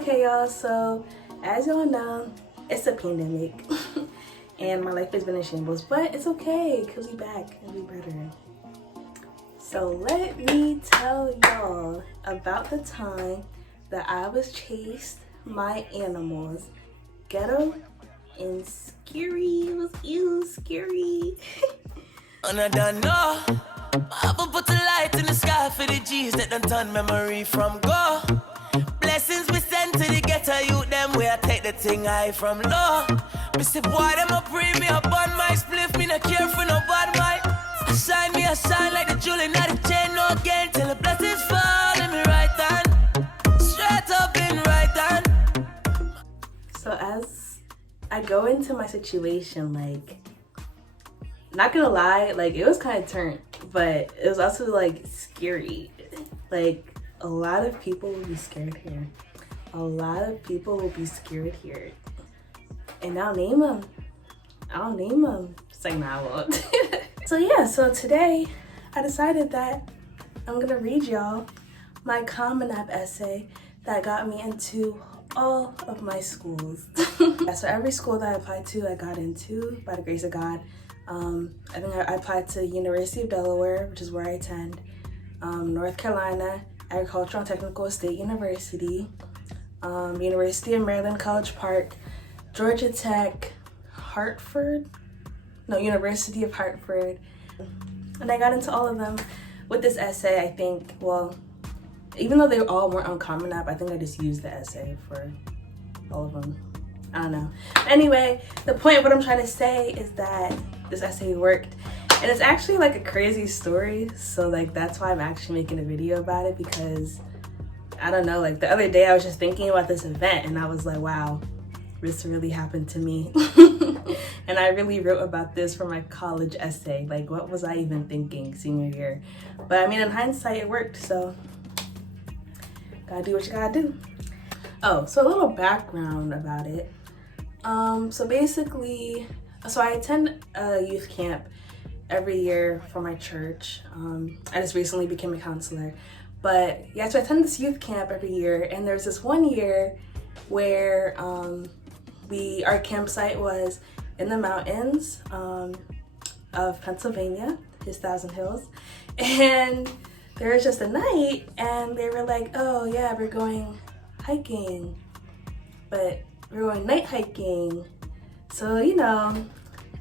Okay, y'all, so as y'all know, it's a pandemic and my life has been in shambles, but it's okay because we back and we better. So let me tell y'all about the time that I was chased my animals. Ghetto and scary. It was scary. And I don't know, I will put a light in the sky for the G's that done turn memory from go. Blessings we send to the ghetto youth, them where I take the thing high from low. Me say boy, them a pray me up on my spliff, me not care for no bad mind. I shine like the jewel in the chain, no again till the blessings fall in me right hand. Straight up in right hand. So as I go into my situation, like, not gonna lie, like, it was kind of turned, but it was also like scary. Like, a lot of people will be scared here. A lot of people will be scared here. And I'll name them. It's like, nah, I won't. So yeah, so today I decided that I'm gonna read y'all my Common App essay that got me into all of my schools. Yeah, so every school that I applied to, I got into by the grace of God. I think I applied to University of Delaware, which is where I attend, North Carolina Agricultural and Technical State University, University of Maryland College Park, Georgia Tech, University of Hartford. And I got into all of them with this essay. I think, well, even though they all weren't on Common App, I think I just used the essay for all of them. I don't know. Anyway, the point of what I'm trying to say is that this essay worked. And it's actually like a crazy story. So like, that's why I'm actually making a video about it, because I don't know, like the other day I was just thinking about this event and I was like, wow, this really happened to me. And I really wrote about this for my college essay. Like, what was I even thinking senior year? But I mean, in hindsight, it worked. So gotta do what you gotta do. Oh, so a little background about it. So basically, so I attend a youth camp every year for my church. I just recently became a counselor. But yeah, so I attend this youth camp every year, and there's this one year where our campsite was in the mountains of Pennsylvania, his Thousand Hills. And there was just a night and they were like, oh yeah, we're going hiking, but we're going night hiking. So, you know,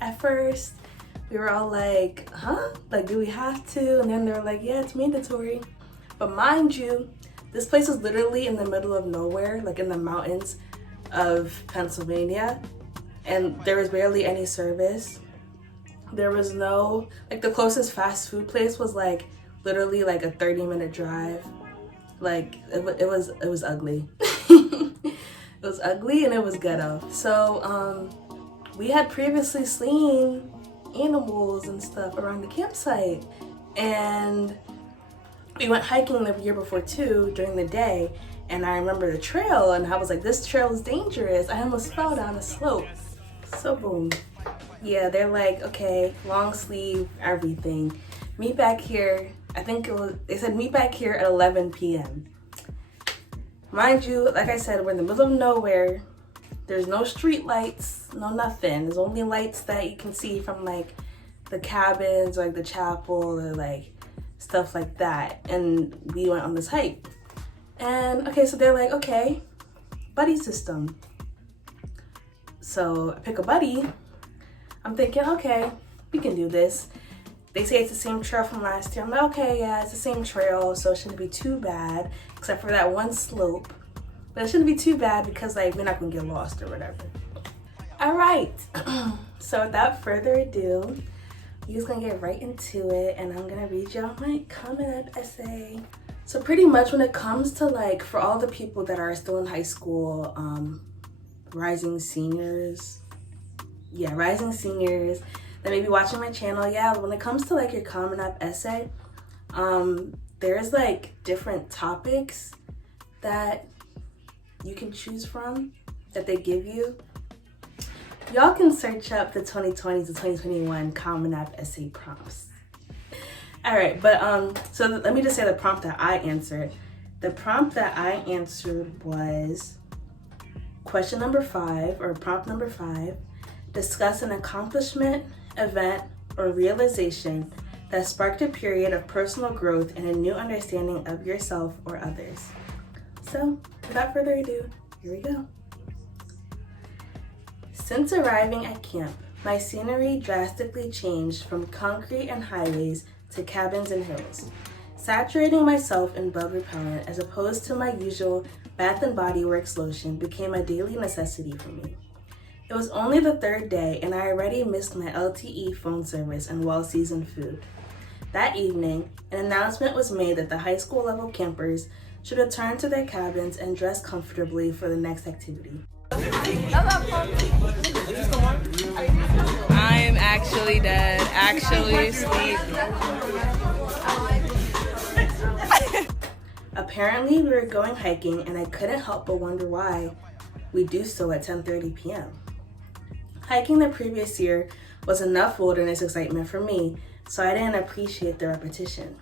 at first we were all like, huh? Like, do we have to? And then they were like, yeah, it's mandatory. But mind you, this place was literally in the middle of nowhere, like in the mountains of Pennsylvania, and there was barely any service. There was no, like, the closest fast food place was like literally like a 30-minute drive. Like, it was ugly. It was ugly and it was ghetto. So we had previously seen animals and stuff around the campsite, and we went hiking the year before too during the day. And I remember the trail, and I was like, this trail is dangerous. I almost fell down a slope. So boom. Yeah, they're like, okay, long sleeve, everything. Meet back here. I think they said meet back here at 11 p.m. Mind you, like I said, we're in the middle of nowhere. There's no street lights, no nothing. There's only lights that you can see from like the cabins or like the chapel or like stuff like that. And we went on this hike. And okay, so they're like, okay, buddy system. So I pick a buddy. I'm thinking, okay, we can do this. They say it's the same trail from last year. I'm like, okay, yeah, it's the same trail, so it shouldn't be too bad, except for that one slope. But it shouldn't be too bad because like we're not gonna get lost or whatever. All right, so without further ado, we're just gonna get right into it, and I'm gonna read y'all my Common App essay. So pretty much when it comes to like, for all the people that are still in high school, rising seniors that may be watching my channel, yeah, when it comes to like your Common App essay, there's like different topics that you can choose from that they give you. Y'all can search up the 2020 to 2021 Common App essay prompts. All right, but so let me just say the prompt that I answered. The prompt that I answered was, Question number 5, or prompt number 5, discuss an accomplishment, event, or realization that sparked a period of personal growth and a new understanding of yourself or others. So, without further ado, here we go. Since arriving at camp, my scenery drastically changed from concrete and highways to cabins and hills. Saturating myself in bug repellent as opposed to my usual Bath & Body Works lotion became a daily necessity for me. It was only the 3rd day and I already missed my LTE phone service and well-seasoned food. That evening, an announcement was made that the high school level campers should return to their cabins and dress comfortably for the next activity. I'm actually dead, actually asleep. Apparently, we were going hiking and I couldn't help but wonder why we do so at 10:30 p.m. Hiking the previous year was enough wilderness excitement for me, so I didn't appreciate the repetition.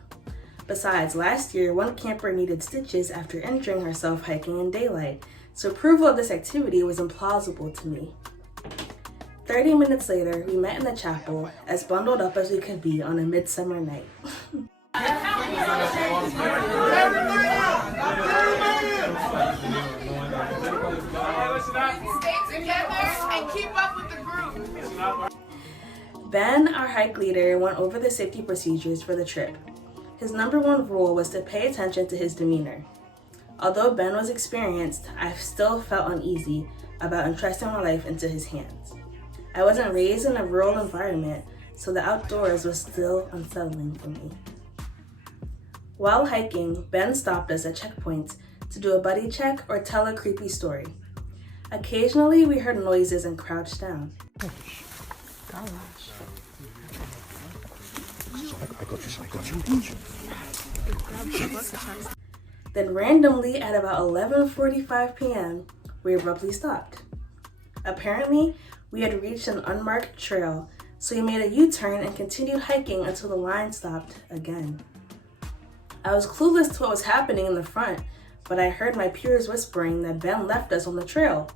Besides, last year, one camper needed stitches after injuring herself hiking in daylight, so approval of this activity was implausible to me. 30 minutes later, we met in the chapel, as bundled up as we could be on a midsummer night. Stay together and keep up with the group. Ben, our hike leader, went over the safety procedures for the trip. His number 1 rule was to pay attention to his demeanor. Although Ben was experienced, I still felt uneasy about entrusting my life into his hands. I wasn't raised in a rural environment, so the outdoors was still unsettling for me. While hiking, Ben stopped us at checkpoints to do a buddy check or tell a creepy story. Occasionally, we heard noises and crouched down. Then randomly at about 11:45 p.m., we abruptly stopped. Apparently, we had reached an unmarked trail, so we made a U-turn and continued hiking until the line stopped again. I was clueless to what was happening in the front, but I heard my peers whispering that Ben left us on the trail.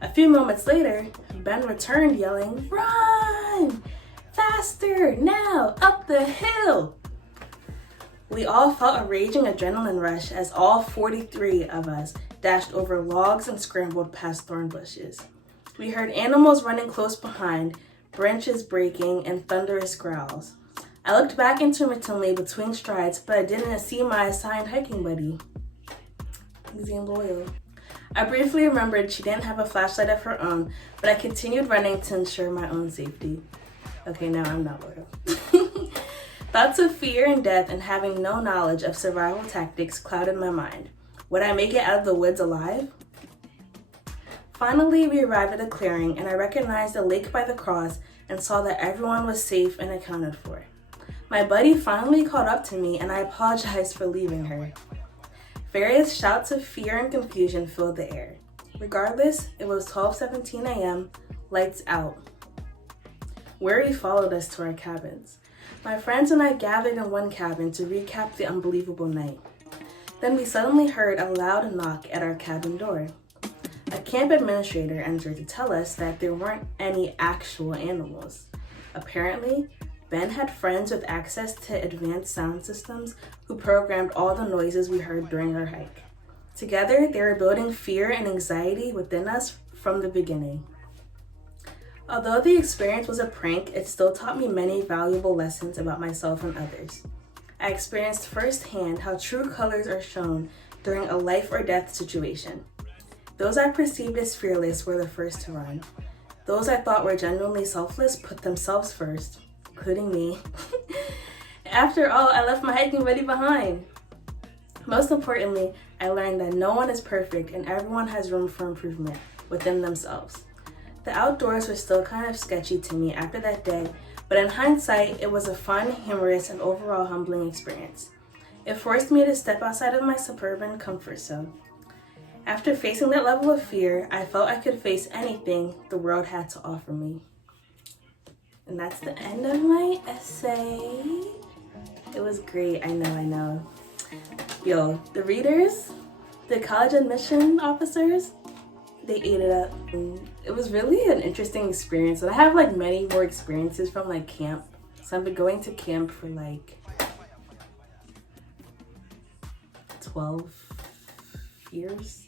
A few moments later, Ben returned yelling, "Run! Faster! Now! Up the hill!" We all felt a raging adrenaline rush as all 43 of us dashed over logs and scrambled past thorn bushes. We heard animals running close behind, branches breaking, and thunderous growls. I looked back intermittently between strides, but I didn't see my assigned hiking buddy. Easy and loyal. I briefly remembered she didn't have a flashlight of her own, but I continued running to ensure my own safety. Okay, now I'm not loyal. Thoughts of fear and death and having no knowledge of survival tactics clouded my mind. Would I make it out of the woods alive? Finally, we arrived at a clearing and I recognized a lake by the cross and saw that everyone was safe and accounted for. My buddy finally caught up to me and I apologized for leaving her. Various shouts of fear and confusion filled the air. Regardless, it was 12:17 a.m., lights out. Worry followed us to our cabins. My friends and I gathered in one cabin to recap the unbelievable night. Then we suddenly heard a loud knock at our cabin door. A camp administrator entered to tell us that there weren't any actual animals. Apparently, Ben had friends with access to advanced sound systems who programmed all the noises we heard during our hike. Together, they were building fear and anxiety within us from the beginning. Although the experience was a prank, it still taught me many valuable lessons about myself and others. I experienced firsthand how true colors are shown during a life or death situation. Those I perceived as fearless were the first to run. Those I thought were genuinely selfless put themselves first, including me. After all, I left my hiking buddy behind. Most importantly, I learned that no one is perfect and everyone has room for improvement within themselves. The outdoors were still kind of sketchy to me after that day, but in hindsight, it was a fun, humorous, and overall humbling experience. It forced me to step outside of my suburban comfort zone. After facing that level of fear, I felt I could face anything the world had to offer me. And that's the end of my essay. It was great, I know. Yo, the readers, the college admission officers, they ate it up. And it was really an interesting experience, and I have like many more experiences from like camp. So I've been going to camp for like 12 years.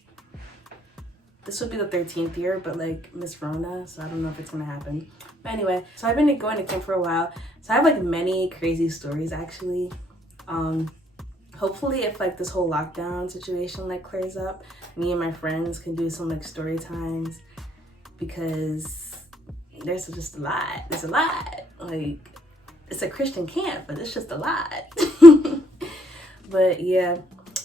This would be the 13th year, but like Miss Rona, so I don't know if it's gonna happen. But anyway, so I've been going to camp for a while. So I have like many crazy stories actually. Hopefully if like this whole lockdown situation like clears up, me and my friends can do some like story times, because there's just a lot. There's a lot. Like, it's a Christian camp, but it's just a lot. But yeah,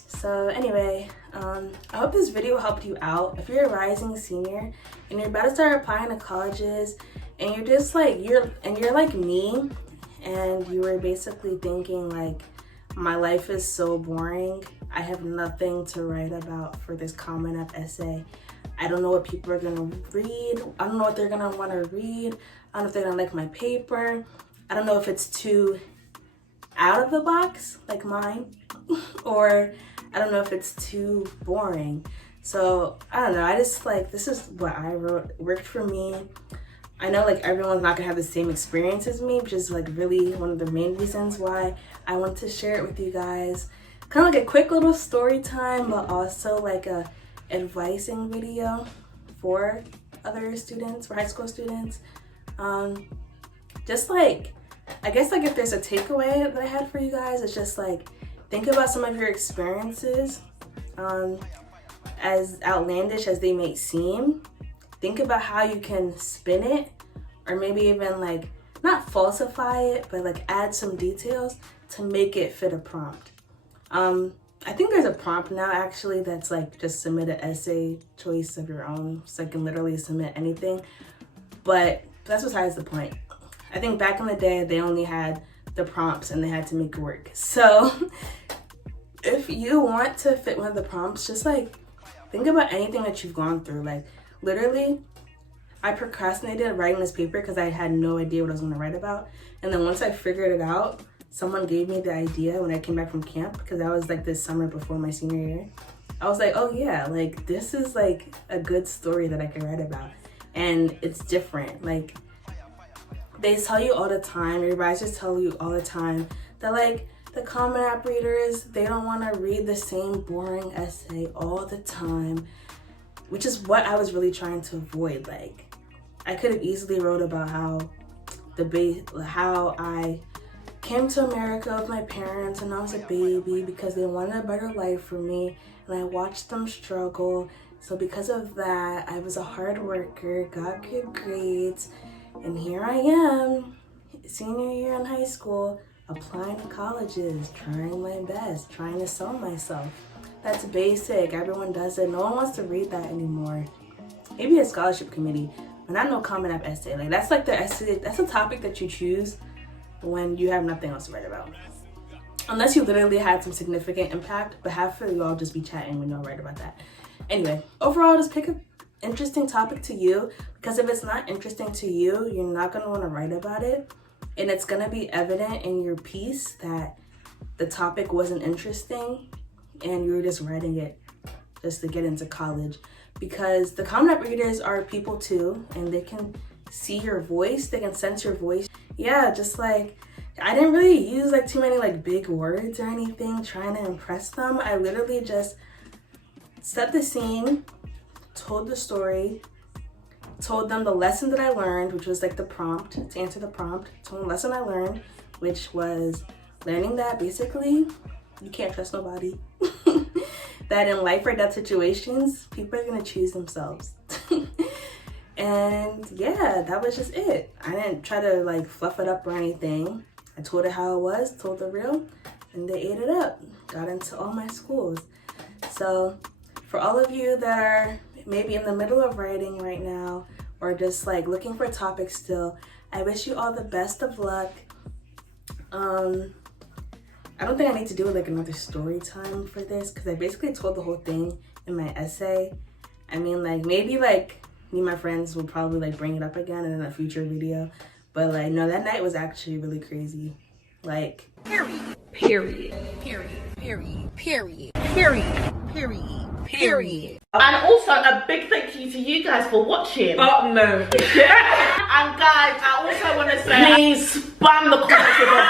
so anyway, I hope this video helped you out. If you're a rising senior and you're about to start applying to colleges, and you're just like, you're like me, and you were basically thinking like, my life is so boring, I have nothing to write about for this Common App essay. I don't know what people are gonna read. I don't know what they're gonna wanna read. I don't know if they're gonna like my paper. I don't know if it's too out of the box, like mine, or I don't know if it's too boring. So I don't know, I just like, this is what I wrote, worked for me. I know like everyone's not gonna have the same experience as me, which is like really one of the main reasons why I want to share it with you guys. Kind of like a quick little story time, but also like a advising video for other students, for high school students. Just like, I guess like if there's a takeaway that I had for you guys, it's just like, think about some of your experiences, as outlandish as they may seem. Think about how you can spin it, or maybe even like, not falsify it, but like add some details to make it fit a prompt. I think there's a prompt now actually that's like, just submit an essay choice of your own, so I can literally submit anything. But that's besides the point. I think back in the day, they only had the prompts and they had to make it work. So if you want to fit one of the prompts, just like think about anything that you've gone through. Like literally, I procrastinated writing this paper because I had no idea what I was going to write about. And then once I figured it out, someone gave me the idea when I came back from camp, because that was like this summer before my senior year. I was like, oh yeah, like this is like a good story that I could write about. And it's different. Like they tell you all the time, your advisors tell you all the time that like the Common App readers, they don't want to read the same boring essay all the time, which is what I was really trying to avoid. Like I could have easily wrote about how I came to America with my parents when I was a baby because they wanted a better life for me, and I watched them struggle. So because of that, I was a hard worker, got good grades, and here I am, senior year in high school, applying to colleges, trying my best, trying to sell myself. That's basic. Everyone does it. No one wants to read that anymore. Maybe a scholarship committee, but not no Common App essay. Like that's like the essay, that's a topic that you choose when you have nothing else to write about. Unless you literally had some significant impact, but half of you all just be chatting when y'all write about that. Anyway, overall, just pick an interesting topic to you, because if it's not interesting to you, you're not gonna wanna write about it. And it's gonna be evident in your piece that the topic wasn't interesting and you were just writing it just to get into college. Because the Common App readers are people too, and they can see your voice, they can sense your voice. Yeah, just like, I didn't really use like too many like big words or anything trying to impress them. I literally just set the scene, told the story, told them the lesson that I learned, which was like the prompt, to answer the prompt, told them the lesson I learned, which was learning that basically you can't trust nobody. That in life or death situations, people are gonna choose themselves. And yeah, that was just it. I didn't try to like fluff it up or anything. I told it how it was, told the real, and they ate it up. Got into all my schools. So for all of you that are maybe in the middle of writing right now, or just like looking for topics still, I wish you all the best of luck. I don't think I need to do like another story time for this, because I basically told the whole thing in my essay. I mean, like maybe like me and my friends will probably like bring it up again in a future video, but like no, that night was actually really crazy. Like period. Period. And also a big thank you to you guys for watching. Oh no. And guys, I also want to say, please spam the comments with a